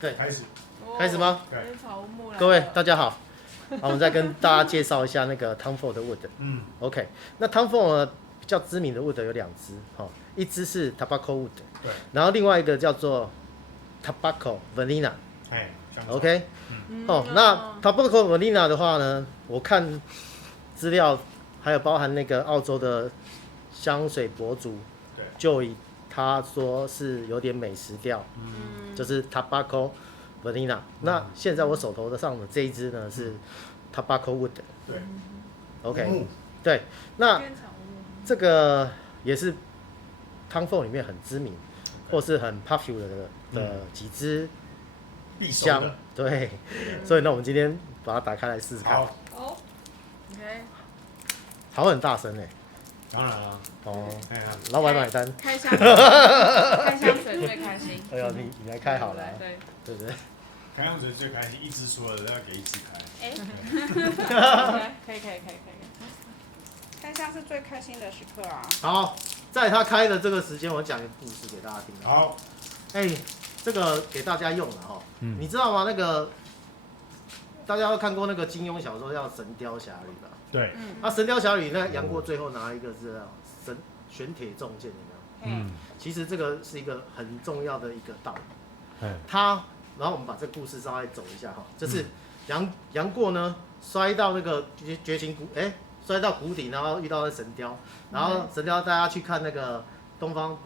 对，开始吗？各位大家好，我们再跟大家介绍一下那个 Tom Ford 的 Wood。OK， 那 Tom Ford 呢比较知名的 Wood 有2支，一支是 Tobacco Wood， 对，然后另外一个叫做 Tobacco Vanilla。OK， 那 Tobacco Vanilla 的话呢，我看资料还有包含那个澳洲的香水博主，就以他说是有点美食调，就是 Tobacco Vanilla。那现在我手头上的这一支呢是 Tobacco Wood。对 ，OK， 对，那这个也是 Tom Ford 里面很知名或是很 popular 的几支香，对，所以呢，我们今天把它打开来试试看。好 ，OK， 好很大声哎。当然啊，老板买单。开香水最开心。哎呦，你来开好了。对不对？开香水最开心，一支说了要给一支开。可以。开箱是最开心的时刻啊！好，在他开的这个时间，我讲一个故事给大家听。好，这个给大家用的哈。你知道吗？那个大家都看过那个金庸小说叫《神雕侠侣》吧？对。《神雕侠侣》那杨过最后拿一个是玄铁重剑，有没有？其实这个是一个很重要的一个道理。然后我们把这个故事稍微走一下哈，就是杨过呢摔到那个绝情谷，摔到谷底，然后遇到那神雕，然后神雕大家去看那个东方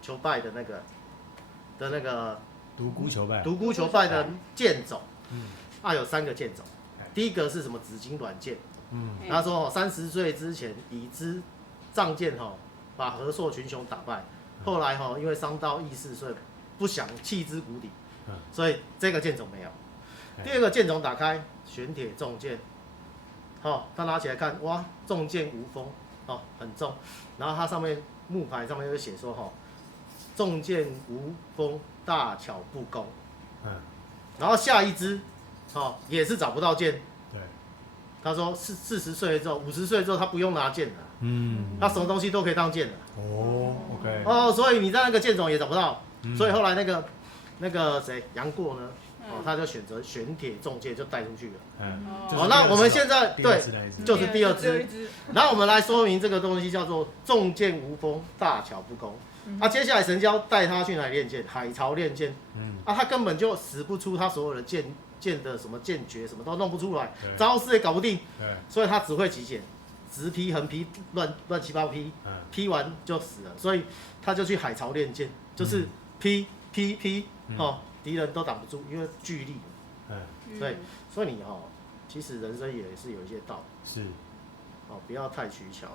求败的那个独孤求败的剑种，有3个剑种，第一个是什么紫金短剑，他说30岁之前以之仗剑把何硕群雄打败，后来因为伤到意识，所以不想弃之谷底，所以这个剑种没有。第2个剑种打开，玄铁重剑，他拿起来看，哇，重剑无锋，很重，然后它上面木牌上面就写说重剑无锋，大巧不工。然后下一支，也是找不到剑。对。他说40岁之后，50岁之后，他不用拿剑了。他什么东西都可以当剑了。OK。所以你在那个剑种也找不到，所以后来那个谁杨过呢，他就选择玄铁重剑就带出去了。那我们现在对，就是第2支。然后我们来说明这个东西叫做重剑无锋，大巧不工。接下来神雕带他去哪里练剑？海潮练剑。他根本就使不出他所有的剑的什么剑诀，什么都弄不出来，招式也搞不定。所以他只会极简，直劈、横劈、乱七八劈，劈完就死了。所以他就去海潮练剑，就是劈，敌人都挡不住，因为巨力。对，所以你其实人生也是有一些道理。是。不要太取巧了。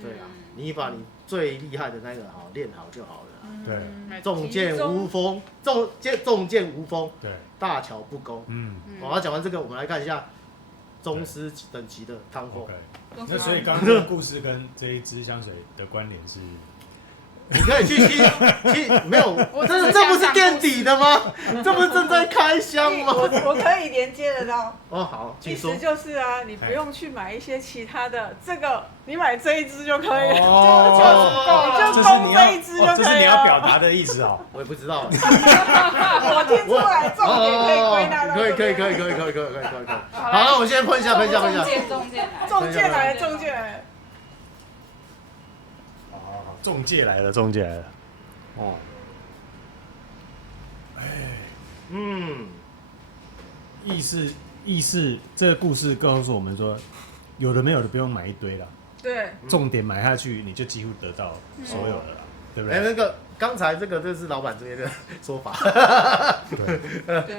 对啊，你把你最厉害的那个练好就好了。对。重剑无锋，重剑无锋。对。大巧不工。讲完这个，我们来看一下宗师等级的Tom Ford。那所以刚刚这个故事跟这一支香水的关联是？你可以去没有，这不是垫底的吗？这不是正在开箱吗？我可以连接得到。好，请说。意思就是啊，你不用去买一些其他的，这个你买这一支就可以了，就供这一支就可以了。这是你要表达的意思哦。我也不知道。我听出来，重点可以归纳到。可以。好，那我们先喷一下。中介来了。中介来了。意思，这个故事告诉我们说，有的没有的不用买一堆啦。对。重点买下去，你就几乎得到所有的啦，对不对？那个刚才这是老板这边的说法。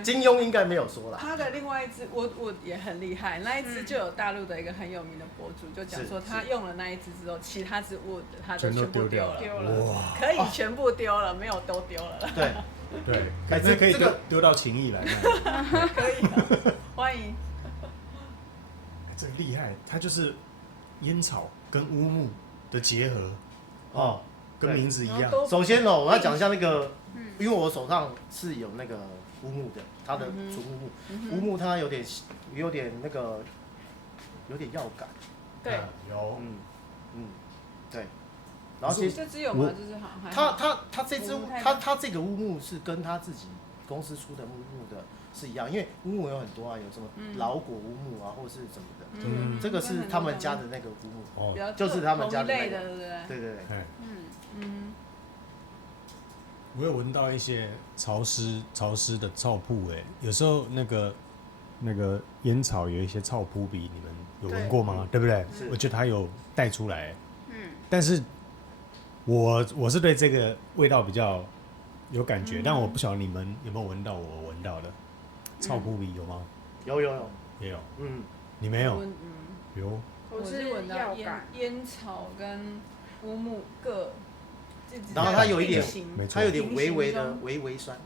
金庸应该没有说啦。他的另外一支我也很厉害，那一支就有大陆的一个很有名的博主就讲说，他用了那一支之后，其他支Wood他就全部丢了，可以全部丢了，没有都丢了。对，这可以丢到情谊来。可以，欢迎。这个厉害，它就是烟草跟乌木的结合。跟名字一样。首先我要讲一下那个，因为我手上是有那个乌木的，它的纯乌木，乌木它有点那个有点药感。对。有。对。然后这支有吗？就是好。它这支它这个乌木是跟他自己公司出的乌木的是一样，因为乌木有很多啊，有什么老果乌木啊，或是什么的，这个是他们家的那个乌木，就是他们家的那个，对对对，我有闻到一些潮湿的草铺，有时候那个烟草有一些草铺比你们有闻过吗？对不对？我觉得它有带出来，但是我是对这个味道比较有感觉，但我不晓得你们有没有闻到我闻到的草铺比有吗？有也有，你没有？有，我是闻到烟草跟乌木各。然后它有一点，它有点微酸，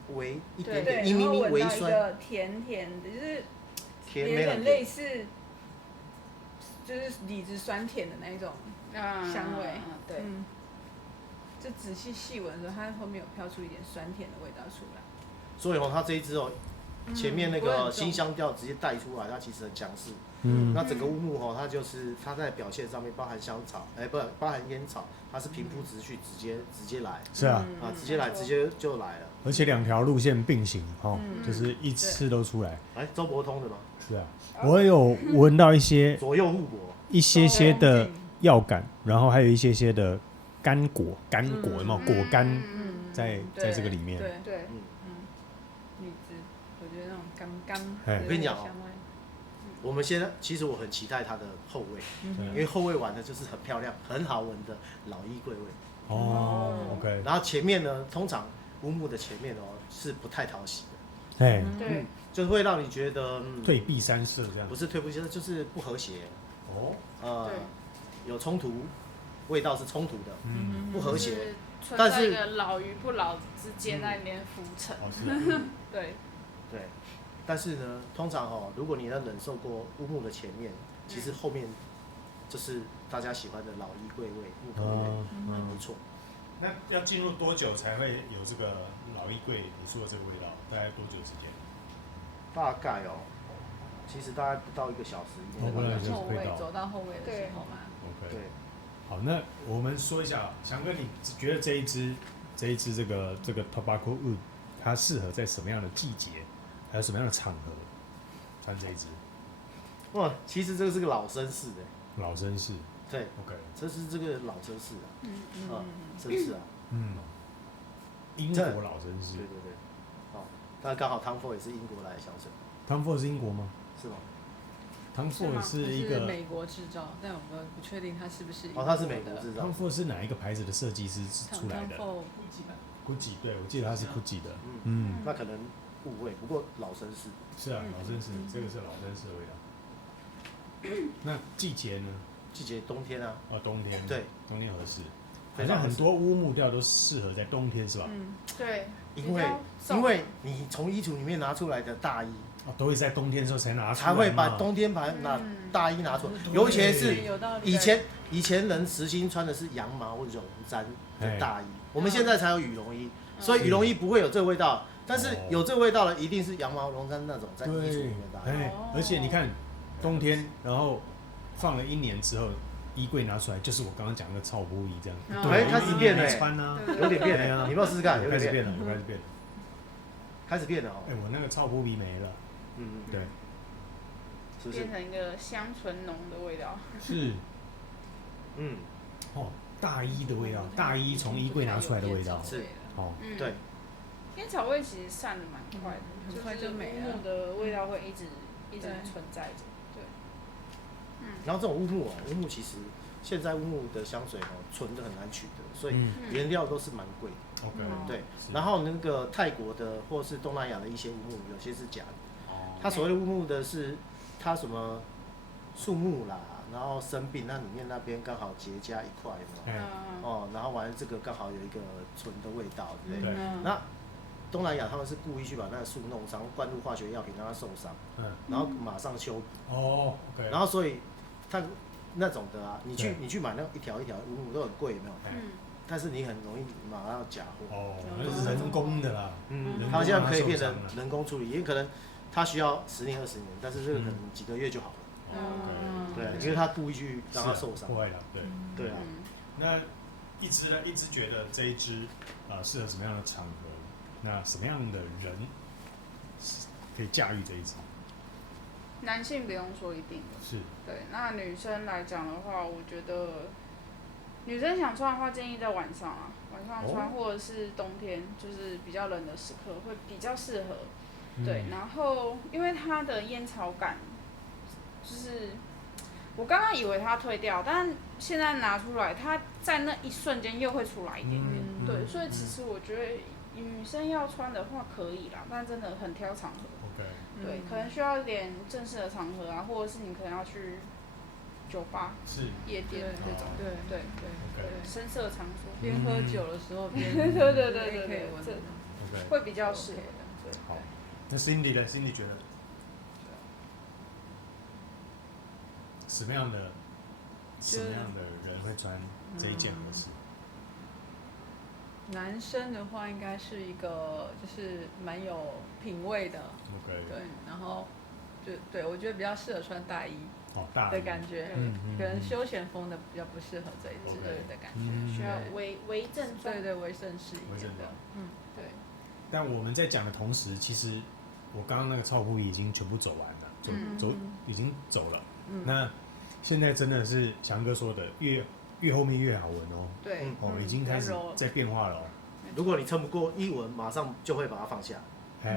一点点一咪咪微酸，甜甜的，就是甜有点类似，就是李子酸甜的那一种香味。对，就仔细细闻的时候，它后面有飘出一点酸甜的味道出来。所以它这一支前面那个辛香调直接带出来，它其实很强势。那整个乌木它就是它在表现上面包含香草，不包含烟草，它是平铺直叙，直接来。是啊，直接来，直接就来了。而且2条路线并行，就是一次都出来。周伯通的吗？是啊，我有闻到一些左右互搏，一些的药感，然后还有一些的干果有没有果干在这个里面？对，荔枝，我觉得那种干。我跟你讲我们现在其实我很期待它的后味，因为后味玩的就是很漂亮、很好闻的老衣桂味。OK。然后前面呢，通常乌木的前面是不太讨喜的，对，就是会让你觉得退避三舍这样。不是退避三舍，就是不和谐。有冲突，味道是冲突的，不和谐。但是一个老与不老之间在那边浮沉。对。对。但是呢，通常如果你能忍受过乌木的前面，其实后面就是大家喜欢的老衣桂味、木头味，很不错。那要进入多久才会有这个老衣桂你说的这个味道？大概多久时间？大概其实大概不到1个小时。后味走到后味的时候嘛。OK。对。好，那我们说一下，翔哥，你觉得这一支这个 Tobacco Wood 它适合在什么样的季节？还有什么样的场合穿这一支？其实这个是个老绅士的。老绅士。对 ，OK， 这是这个老绅士绅士啊。英国老绅士。对。但刚好 Tom Ford 也是英国来的香水。Tom Ford 是英国吗？是吗？Tom Ford 是一个美国制造，但我们不确定它是不是。它是美国制造。Tom Ford 是哪一个牌子的设计师出来的 ？Tom Ford，Gucci， 对，我记得他是 Gucci 的。那可能误会，不过老绅士。是啊，老绅士，这个是老绅士的味道。那季节呢？季节冬天啊。冬天。对，冬天合适。好像很多乌木调都适合在冬天，是吧？对。因为你从衣橱里面拿出来的大衣，都会在冬天的时候才拿出来，才会把冬天把大衣拿出来。尤其是以前人实心穿的是羊毛或绒毡的大衣，我们现在才有羽绒衣，所以羽绒衣不会有这个味道。但是有这个味道的，一定是羊毛、绒毡那种在衣橱里面的。而且你看，冬天，然后放了1年之后，衣柜拿出来，就是我刚刚讲的草布衣这样。开始变了，穿啊，有点变了。你要不要试试看？开始变了，开始变了。我那个草布衣没了。对。变成一个香醇浓的味道。是。大衣的味道，大衣从衣柜拿出来的味道。是。对。烟草味其实散的蛮快的，很快就没了。乌木的味道会一直存在着。对。然后这种乌木其实现在乌木的香水纯的很难取得，所以原料都是蛮贵的。对。然后那个泰国的或是东南亚的一些乌木，有些是假的。它所谓的乌木的是它什么树木啦，然后生病，那里面那边刚好结痂一块嘛。然后完了这个刚好有一个纯的味道，对不对？那东南亚他们是故意去把那个树弄伤，灌入化学药品让它受伤，然后马上修补。然后所以它那种的啊，你去买那一条一条乌木都很贵，有没有？但是你很容易马上要假货。那是人工的啦。他们现在可以变成人工处理，因为可能它需要10年20年，但是这个可能几个月就好了。对，因为他故意去让它受伤。不会的，对啊。那一直觉得这一支适合什么样的场合？那什么样的人可以驾驭这一支？男性不用说一定的，是。对。那女生来讲的话，我觉得女生想穿的话，建议在晚上啊，晚上穿，或者是冬天，就是比较冷的时刻会比较适合。对，然后因为它的烟草感，就是我刚刚以为它退掉，但现在拿出来，它在那一瞬间又会出来一点点。对，所以其实我觉得女生要穿的话可以啦，但真的很挑场合。对，可能需要一点正式的场合啊，或者是你可能要去酒吧、夜店这种，对，深色场所，边喝酒的时候边对，可以闻，会比较适合的。好，那 Cindy 呢 ？Cindy 觉得什么样的人会穿这一件合适？男生的话，应该是一个就是蛮有品味的，对，然后对我觉得比较适合穿大衣的感觉，可能休闲风的比较不适合这一支的感觉，需要微正装，对，微正式一点的，对。但我们在讲的同时，其实我刚刚那个超铺已经全部走完了，已经走了。那现在真的是翔哥说的，越后面越好闻哦。对，已经开始在变化了。如果你撑不过一闻，马上就会把它放下，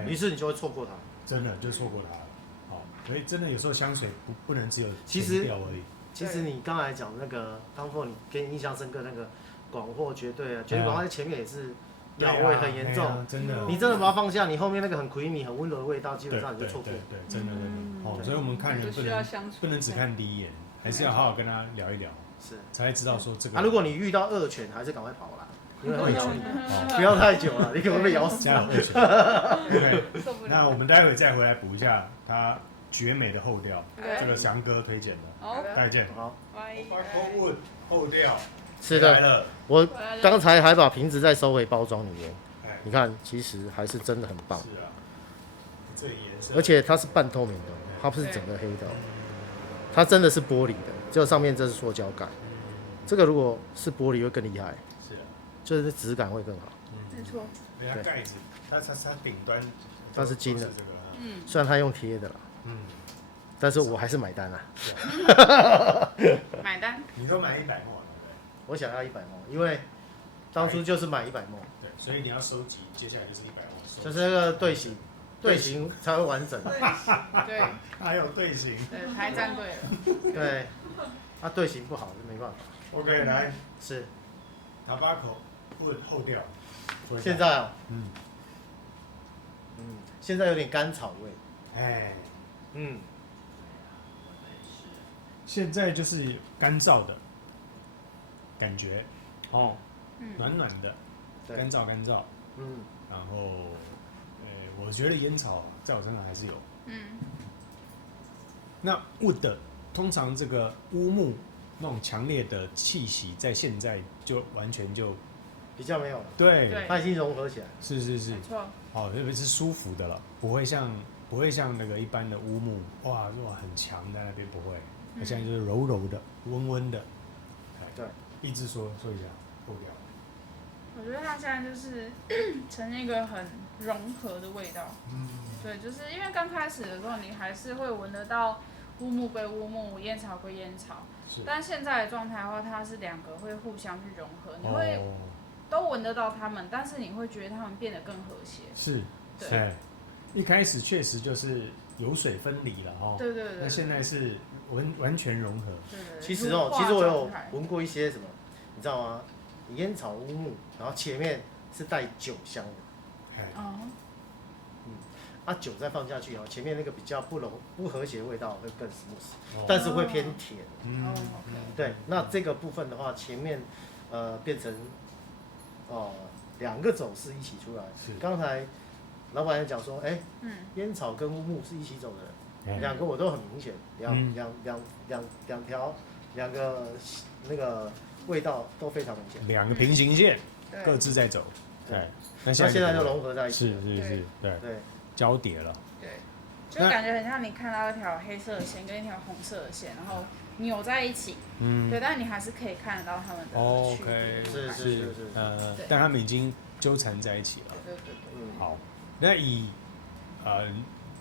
于是你就会错过它。真的就错过它了。好，所以真的有时候香水不能只有其实调而已。其实你刚才讲那个Tom Ford，你给你印象深刻那个广货绝对啊，绝对广货在前面也是药味很严重，真的。你真的把它放下，你后面那个很 creamy 很温柔的味道，基本上你就错过。对，真的。所以我们看人不能只看第一眼，还是要好好跟他聊一聊，才会知道说这个。如果你遇到恶犬，还是赶快跑啦，因为会咬你，不要太久了，你可能会被咬死。那我们待会再回来补一下它绝美的后调，这个翔哥推荐的，再见。好，后调是的，我刚才还把瓶子再收回包装里面，你看，其实还是真的很棒。是啊，这颜色，而且它是半透明的，它不是整个黑的，它真的是玻璃的，就上面这是塑胶盖。这个如果是玻璃会更厉害，是啊，就是质感会更好。没错。它盖子，它顶端它是金的，虽然它用贴的啦，但是我还是买单啦。买单。你都买100墨，对不对？我想要100墨，因为当初就是买100墨。对，所以你要收集，接下来就是100墨。就是那个队形才会完整。对，还有队形。对，排战队了。对，它队形不好就没办法。OK， 来，是。Tobacco 问后调。现在哦，现在有点甘草味。现在就是干燥的感觉，暖暖的，干燥。然后，我觉得烟草在我身上还是有。那 wood 通常这个乌木那种强烈的气息，在现在就完全就比较没有了。对，它已经融合起来。是。没错。好，特别是舒服的了，不会像那个一般的乌木，哇很强在那边不会，它现在就是柔柔的、温温的。对，一直说一下后调。我觉得它现在就是呈现一个很融合的味道。对，就是因为刚开始的时候，你还是会闻得到乌木归乌木，烟草归烟草。但现在的状态的话，它是两个会互相去融合，你会都闻得到它们，但是你会觉得它们变得更和谐。是，对。一开始确实就是油水分离了哈。对。那现在是完全融合。对。其实我有闻过一些什么，你知道吗？烟草乌木，然后前面是带酒香的。酒再放下去前面那个比较不和谐的味道会更 smooth，但是会偏甜。对，那这个部分的话，前面变成2个走势一起出来。刚才老板也讲说，烟草跟乌木是一起走的，2个我都很明显，两条2个那个味道都非常明显。2个平行线各自在走。对，那现在就融合在一起。是，对。交叠了，对，就感觉很像你看到一条黑色的线跟一条红色的线，然后扭在一起，对，但你还是可以看得到它们的区别。是，但它们已经纠缠在一起了。对。好，那以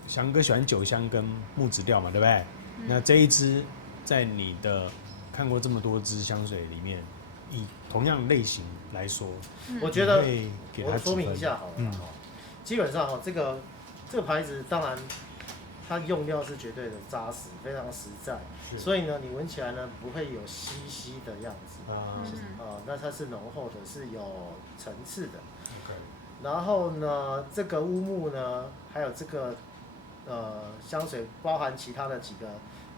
翔哥喜欢酒香跟木质调嘛，对不对？那这一支在你的看过这么多支香水里面，以同样类型来说，我觉得我说明一下好了，基本上这个牌子当然它用料是绝对的扎实，非常实在，所以呢你闻起来呢不会有稀的样子，那它是浓厚的，是有层次的。然后呢这个乌木呢还有这个香水包含其他的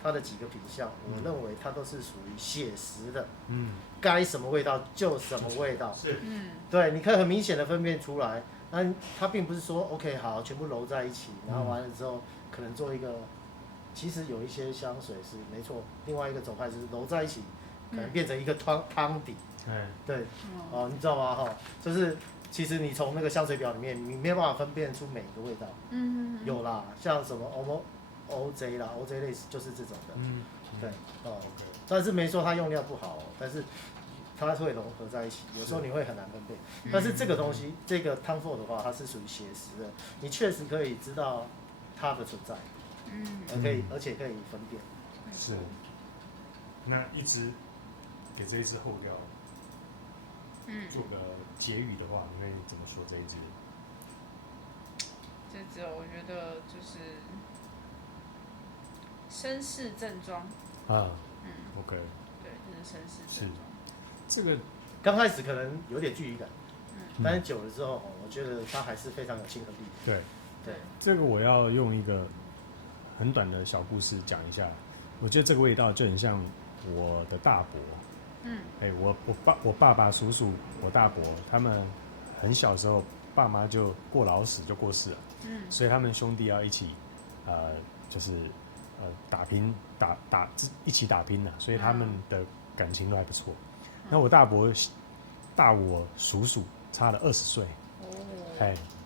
它的几个品项，我认为它都是属于写实的，该什么味道就什么味道，对，你可以很明显的分辨出来。那它并不是说 OK 好全部揉在一起，然后完了之后可能做一个，其实有一些香水是没错，另外一个走派就是揉在一起，可能变成一个汤底，对，你知道吗？就是其实你从那个香水表里面，你没有办法分辨出每一个味道，有啦，像什么OJ 啦 ，OJ 类似就是这种的，对，但是没说它用料不好，但是它会融合在一起，有时候你会很难分辨。但是这个东西，这个 Tom Ford 的话，它是属于写实的，你确实可以知道它的存在，而且可以分辨。是。那一直给这一支后调，做个结语的话，你会怎么说这一支？这支我觉得就是绅士正装。OK。对，就是绅士正装。这个刚开始可能有点距离感，但是久了之后，我觉得它还是非常有亲和力。对，这个我要用一个很短的小故事讲一下。我觉得这个味道就很像我的大伯，我爸爸、叔叔、我大伯他们很小时候，爸妈就过劳死就过世了，所以他们兄弟要一起，就是打拼一起打拼了，所以他们的感情都还不错。那我大伯大我叔叔差了20岁，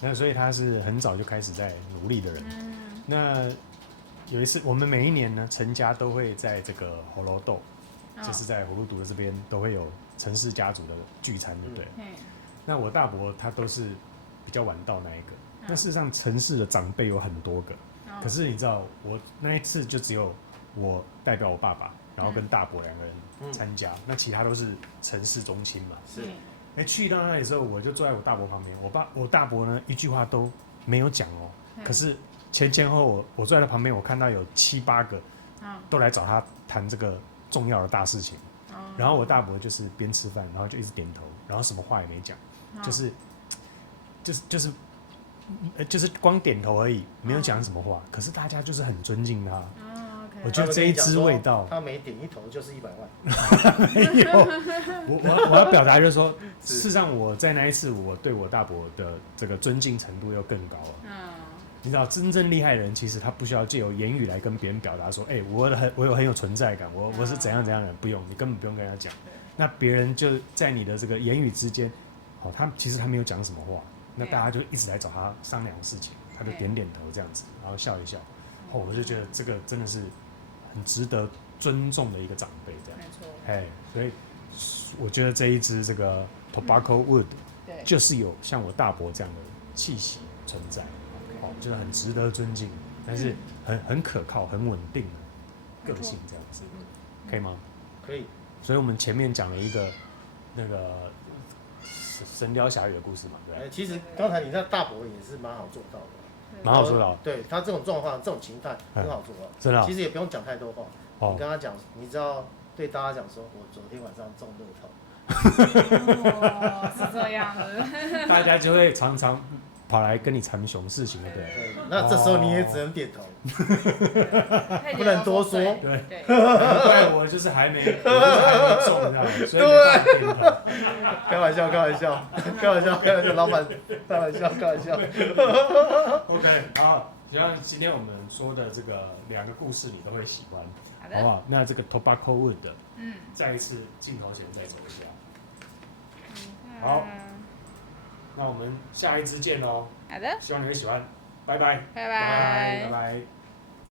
那所以他是很早就开始在努力的人。那有一次，我们每一年呢，陈家都会在这个火炉豆，就是在火炉毒的这边都会有陈氏家族的聚餐，对不对？那我大伯他都是比较晚到那一个。那事实上，陈氏的长辈有很多个，可是你知道，我那一次就只有我代表我爸爸，然后跟大伯2个人参加，那其他都是陈氏宗亲嘛。是。去到那里的时候，我就坐在我大伯旁边，我大伯呢一句话都没有讲哦，可是前后我坐在他旁边，我看到有7、8个都来找他谈这个重要的大事情，然后我大伯就是边吃饭，然后就一直点头，然后什么话也没讲，就是光点头而已，没有讲什么话，可是大家就是很尊敬他。我觉得这一支味道，他每点一头就是100万。没有，我要表达就是说，事实上我在那一次，我对我大伯的这个尊敬程度又更高了。你知道，真正厉害的人，其实他不需要借由言语来跟别人表达说，我有很有存在感，我是怎样怎样的人，不用，你根本不用跟他讲。那别人就在你的这个言语之间，他其实他没有讲什么话，那大家就一直来找他商量事情，他就点点头这样子，然后笑一笑。我就觉得这个真的是很值得尊重的一个长辈，这样。没错。所以我觉得这一支这个 Tobacco Wood 就是有像我大伯这样的气息存在。就是很值得尊敬，但是很可靠、很稳定的个性这样子，可以吗？可以。所以我们前面讲了一个那个神雕侠侣的故事嘛，对。其实刚才你那大伯也是蛮好做到的，蛮好做到。对他这种状况、这种情态很好做到，真的。其实也不用讲太多话，你跟他讲，你知道对大家讲说，我昨天晚上中乐透。是这样的。大家就会常常跑来跟你谈熊事情，对不对？那这时候你也只能点头，不能多说。对，我就是还没中这样，所以没办法点头。开玩笑，老板，开玩笑。OK， 好，希望今天我们说的这个2个故事你都会喜欢，好不好？那这个 Tobacco Wood 的，再一次镜头前再走一下。好。那我们下一支见哦。好的。希望你会喜欢，拜拜。拜拜。拜拜。